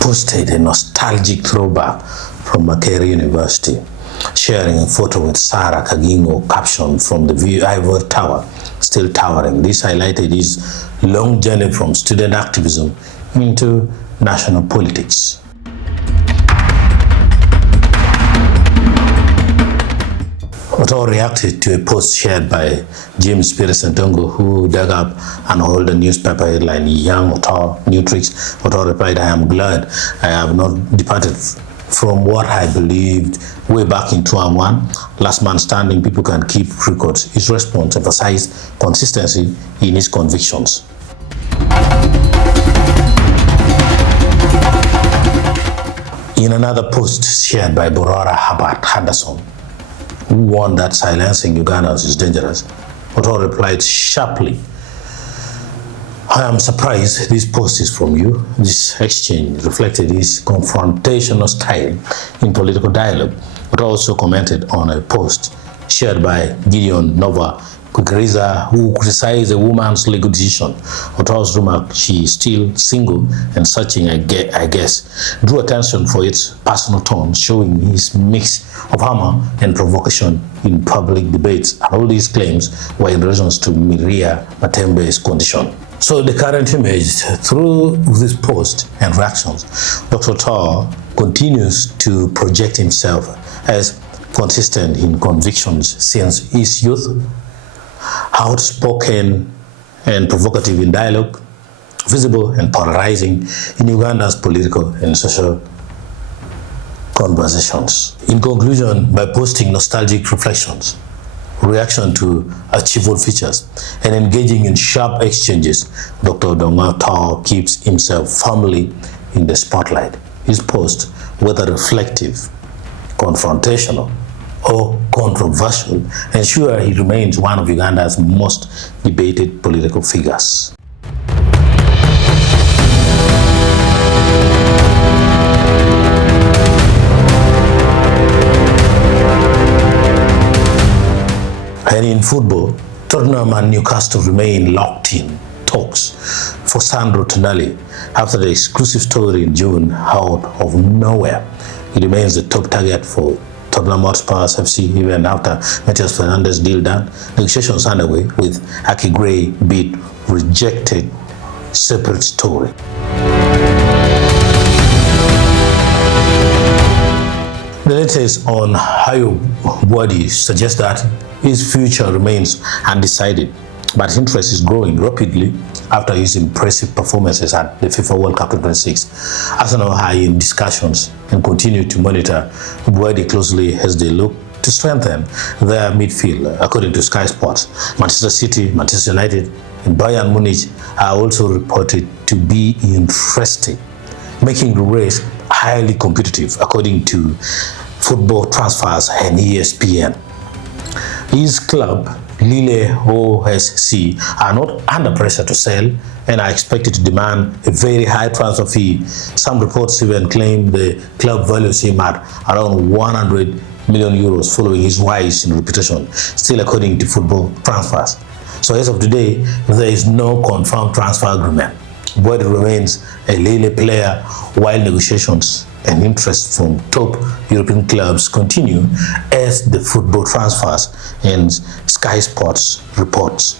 posted a nostalgic throwback from Makerere University, sharing a photo with Sarah Kagingo captioned from the view Ivory Tower, still towering. This highlighted his long journey from student activism into national politics. Otto reacted to a post shared by James Pearce Ntongo, who dug up an older newspaper headline, "Young Otto, New Tricks." Otto replied, "I am glad I have not departed from what I believed way back in 2001. Last man standing, people can keep records." His response emphasized consistency in his convictions. In another post shared by Borora Habat Henderson, who warned that silencing Ugandans is dangerous, Otto replied sharply, "I am surprised this post is from you." This exchange reflected his confrontational style in political dialogue. Otto also commented on a post shared by Gideon Nova Kukeriza, who criticized a woman's legal decision. Otto's remark, "She is still single and searching, I guess," drew attention for its personal tone, showing his mix of humor and provocation in public debates. And all these claims were in relation to Miria Matembe's condition. So the current image, through this post and reactions, Dr. Otto continues to project himself as consistent in convictions since his youth, outspoken and provocative in dialogue, visible and polarizing in Uganda's political and social conversations. In conclusion, by posting nostalgic reflections, reaction to achievable features, and engaging in sharp exchanges, Dr. Odonga keeps himself firmly in the spotlight. His post, whether reflective, confrontational, or controversial, ensure he remains one of Uganda's most debated political figures. And in football, Tottenham and Newcastle remain locked in talks for Sandro Tonali after the exclusive story in June out of nowhere. He remains the top target for Tottenham Hotspur FC even after Matheus Fernandes deal done. Negotiations underway with Aki Gray bid rejected. Separate story. The latest on Hayo Bwadi suggests that his future remains undecided, but interest is growing rapidly after his impressive performances at the FIFA World Cup 2026. Arsenal are in discussions and continue to monitor Bwadi closely as they look to strengthen their midfield. According to Sky Sports, Manchester City, Manchester United, and Bayern Munich are also reported to be interested, making the race highly competitive, according to Football Transfers and ESPN. His club, Lille OSC, are not under pressure to sell and are expected to demand a very high transfer fee. Some reports even claim the club values him at around 100 million euros following his rise in reputation, still according to Football Transfers. So as of today, there is no confirmed transfer agreement. Bwadi remains a Lille player while negotiations and interest from top European clubs continue, as the Football Transfers and Sky Sports reports.